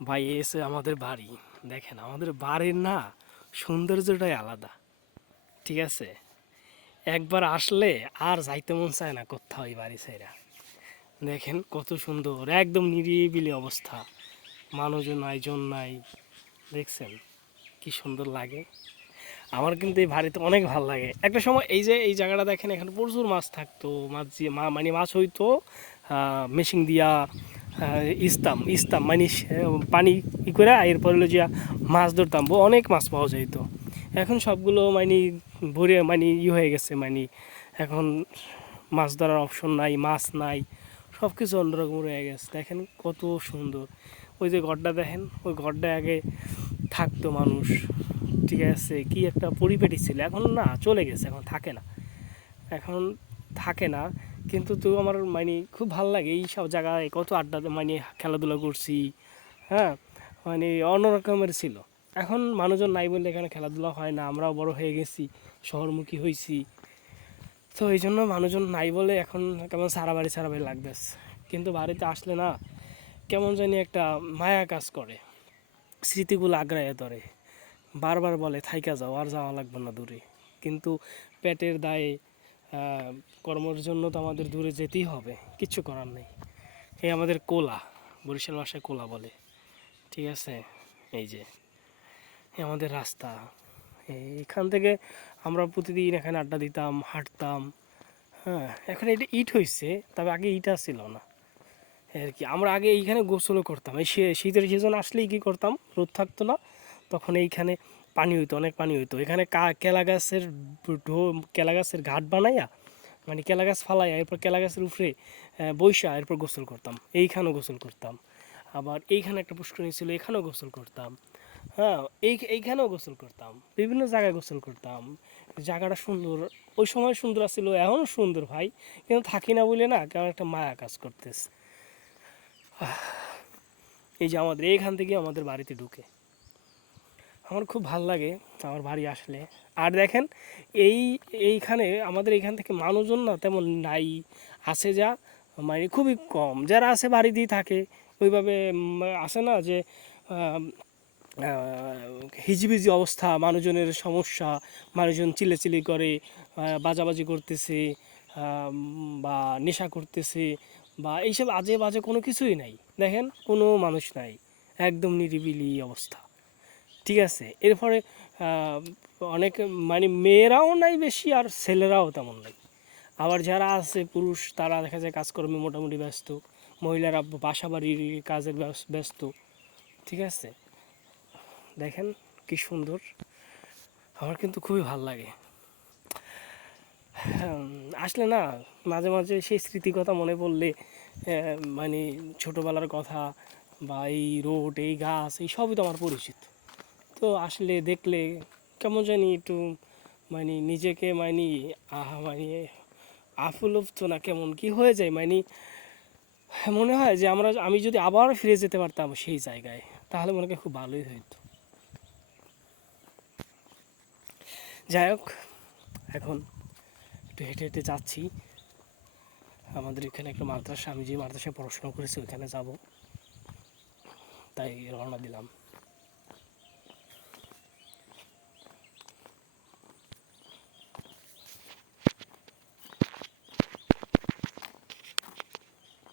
ভাই এসে আমাদের বাড়ি দেখেন, আমাদের বাড়ির না সৌন্দর্যটাই আলাদা। ঠিক আছে, একবার আসলে আর যাইতে মন চায় না কোথাও এই বাড়ি ছেড়া। দেখেন কত সুন্দর, একদম নিরিবিলি অবস্থা, মানুষজন নাই, জন নাই। দেখছেন কি সুন্দর লাগে। আমার কিন্তু এই বাড়িতে অনেক ভালো লাগে। একটা সময় এই যে এই জায়গাটা দেখেন, এখানে প্রচুর মাছ থাকতো, মাছ মানে মাছ হইতো মেশিন দিয়া। ইস্তাম ইস্তাম মানে পানি ই করে এরপর হলো যে মাছ ধরতাম, অনেক মাছ পাওয়া যাইত। এখন সবগুলো মানে ভরে মানে হয়ে গেছে, মানে এখন মাছ ধরার অপশন নাই, মাছ নাই, সব কিছু অন্যরকম রয়ে গেছে। দেখেন কত সুন্দর। ওই যে ঘরটা দেখেন, ওই ঘরটা আগে থাকতো মানুষ। ঠিক আছে, কি একটা পরিপাটি ছিল, এখন না চলে গেছে, এখন থাকে না, এখন থাকে না। কিন্তু তো আমার মানে খুব ভালো লাগে এই সব জায়গায়, কত আড্ডা মানে খেলাধুলা করছি। হ্যাঁ, মানে অন্যরকমের ছিল। এখন মানুষজন নাই বললে এখানে খেলাধুলা হয় না, আমরাও বড় হয়ে গেছি, শহরমুখী হয়েছি। তো এই জন্য মানুষজন নাই বলে এখন কেমন সারা বাড়ি লাগতেছে। কিন্তু বাড়িতে আসলে না কেমন জানি একটা মায়া কাজ করে, স্মৃতিগুলো আগ্রায় ধরে। বারবার বলে থাইকা যাও, আর যাওয়া লাগবে না দূরে। কিন্তু পেটের দায়ে কর্মের জন্য তো আমাদের দূরে যেতেই হবে, কিচ্ছু করার নেই। এই আমাদের কোলা, বরিশাল ভাষায় কোলা বলে। ঠিক আছে, এই যে এই আমাদের রাস্তা। এইখান থেকে আমরা প্রতিদিন এখানে আড্ডা দিতাম, হাঁটতাম। হ্যাঁ, এখন এটা ইট হয়েছে, তবে আগে ইটা ছিল না। এই আর কি, আমরা আগে এইখানে গোসলও করতাম। এই শীতের সিজন আসলেই কী করতাম, রোদ থাকতো না, তখন এইখানে পানি হইতো, অনেক পানি হইতো। এখানে কেলা গাছের কেলা গাছের ঘাট বানাইয়া, মানে কেলা গাছ ফালাইয়া এরপর কেলা গাছের উপরে বইসা এরপর গোসল করতাম। এইখানেও গোসল করতাম। আবার এইখানে একটা পুষ্করিণী ছিল, এখানেও গোসল করতাম। হ্যাঁ, এইখানেও গোসল করতাম, বিভিন্ন জায়গায় গোসল করতাম। জায়গাটা সুন্দর, ওই সময় সুন্দর ছিল, এখনও সুন্দর ভাই। কিন্তু থাকি না বলে না কেমন একটা মায়া কাজ করতেছে। এই যে আমাদের এইখান থেকে আমাদের বাড়িতে ঢুকে আমার খুব ভাল লাগে আমার বাড়ি আসলে। আর দেখেন এই এইখানে আমাদের এইখান থেকে মানুষজন না তেমন নাই, আছে যা মানে খুবই কম। যারা আছে বাড়ি দিয়ে থাকে ওইভাবে, আসে না যে আহ, হিজিবিজি অবস্থা, মানুষজনের সমস্যা, মানুষজন চিল্লাচিল্লি করে, বাজাবাজি করতেছে, বা নেশা করতেছে, বা এইসব আজে বাজে কোনো কিছুই নাই। দেখেন কোনো মানুষ নাই, একদম নিরিবিলি অবস্থা। ঠিক আছে, এরপরে আহ, অনেক মানে মেয়েরাও নাই বেশি, আর ছেলেরাও তেমন নাই। আবার যারা আছে পুরুষ, তারা দেখা যায় কাজকর্মে মোটামুটি ব্যস্ত, মহিলারা বাসা বাড়ির কাজের ব্যস্ত। ঠিক আছে, দেখেন কি সুন্দর। আমার কিন্তু খুবই ভাল লাগে। আসলে না মাঝে মাঝে সেই স্মৃতির কথা মনে পড়লে মানে ছোটোবেলার কথা, বা এই রোড, এই গাছ, এই সবই তো আমার পরিচিত। তো আসলে দেখলে কেমন জানি একটু মানে নিজেকে মানে মানে আফুলুপ্ত না কেমন কি হয়ে যায়, মানে মনে হয় যে আমি যদি আবার ফিরে যেতে পারতাম সেই জায়গায়, তাহলে মনে হয় খুব ভালোই হতো। যাই হোক, এখন একটু হেঁটে হেঁটে যাচ্ছি। আমাদের এখানে একটা মাদ্রাসা, আমি যে মাদ্রাসায় পড়াশোনা করেছি ওইখানে যাব, তাই রওনা দিলাম।